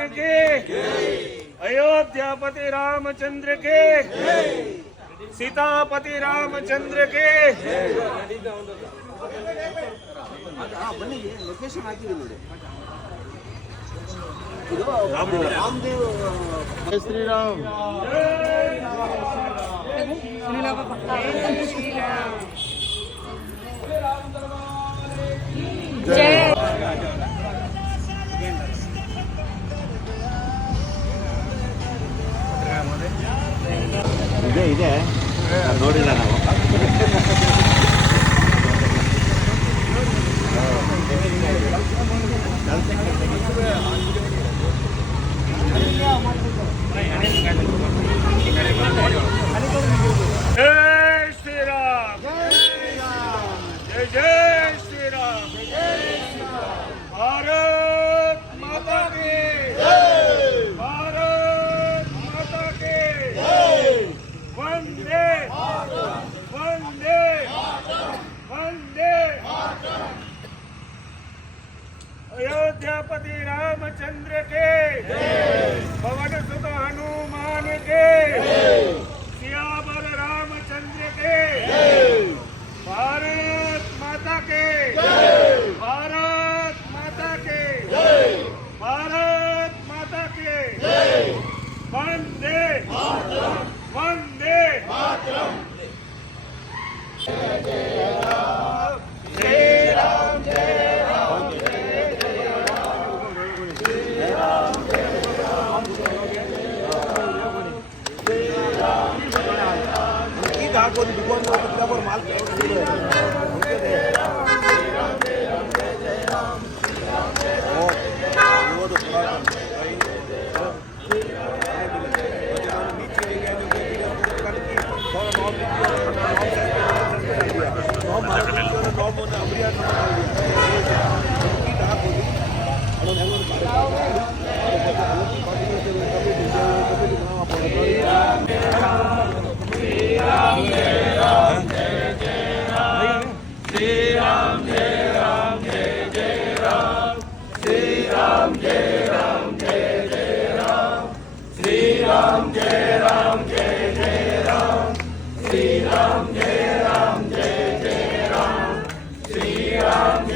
हनुमान के, अयोध्यापति रामचंद्र के, सीतापति रामचंद्र के। जय श्री राम। जय ಇದೆ ಇದೆ ನೋಡಿಲ್ಲ ನಾವು. जय श्री राम, जय जय श्री राम। भारत माता की, भारत माता की वंदे वंदे वंदे। अयोध्यापति रामचंद्र के, पवन सुत हनुमान के, सियावर रामचंद्र के, भारत माता के, भारत माता के, भारत माता के वंदे वंदे। जय राम जय राम ಹಾಕೋದು ದುಕಾನ್ ಮಾಲ್ श्री राम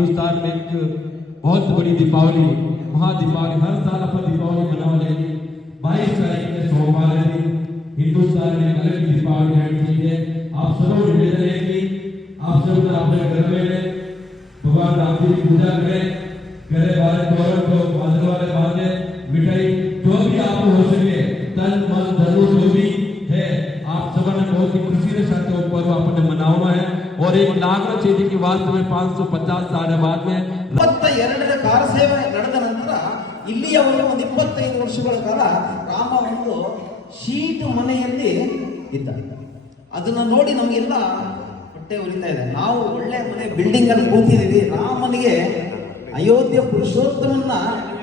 हिंदुस्तान में एक बहुत बड़ी दीपावली महादीपावली हर साल अपन दीपावली मनावले 22 तारीख के सोमवार दिन हिंदुस्तान में अलग दीपावली आनी है। आप सब निवेदन है कि आप सब अपने घर में भगवान राम जी की पूजा करें, घरे वाले तोरण को बांधने वाले बांधे, मिठाई जो भी आप हो सके तन मन धन जो भी है आप सबने बहुत ही खुशी के साथ वो पर्व अपने मनाना है। और एक नागरा चेती की वास्तव में 550 साल बाद में 22ರ ಕಾರ ಸೇವೆ ನಡೆದ ನಂತರ ಇಲ್ಲಿಯವರೆಗೆ ಒಂದು 25 ವರ್ಷಗಳ ಕಾಲ ರಾಮ ಒಂದು ಶೀಟ್ ಮನೆಯಲ್ಲಿ ಇದ್ದ. ಅದನ್ನ ನೋಡಿ ನಮಗೆಲ್ಲ ಹೊಟ್ಟೆ ಉರಿತಾ ಇದೆ. ನಾವು ಒಳ್ಳೆ ಮನೆ ಬಿಲ್ಡಿಂಗ್ ಅಲ್ಲಿ ಕೂತಿದ್ದೀವಿ, ರಾಮನಿಗೆ ಅಯೋಧ್ಯ ಪುರುಷೋತ್ತಮನ್ನ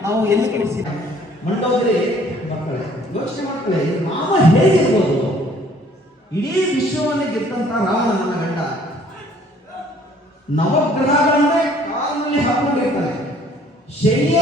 ನಾವು ಎಲ್ಲಿ ಕೂರಿಸಿದ ಮಂಡೋದ್ರಿ ಮಕ್ಕಳೇ ಯೋಚನೆ ಮಾಡ್ಕೊಳ್ಳಿ, ರಾಮ ಹೇಗಿರ್ಬೋದು? ಇಡೀ ವಿಶ್ವವನ್ನೇ ಗೆದ್ದಂತ ರಾಮ ನನ್ನ ಗಂಡ ನವಗ್ರಹಗಳನ್ನೇ ಕಾಲಿನಲ್ಲಿ ಹಾಕೊಂಡಿರ್ತಾನೆ. ಶೈಲಿಯ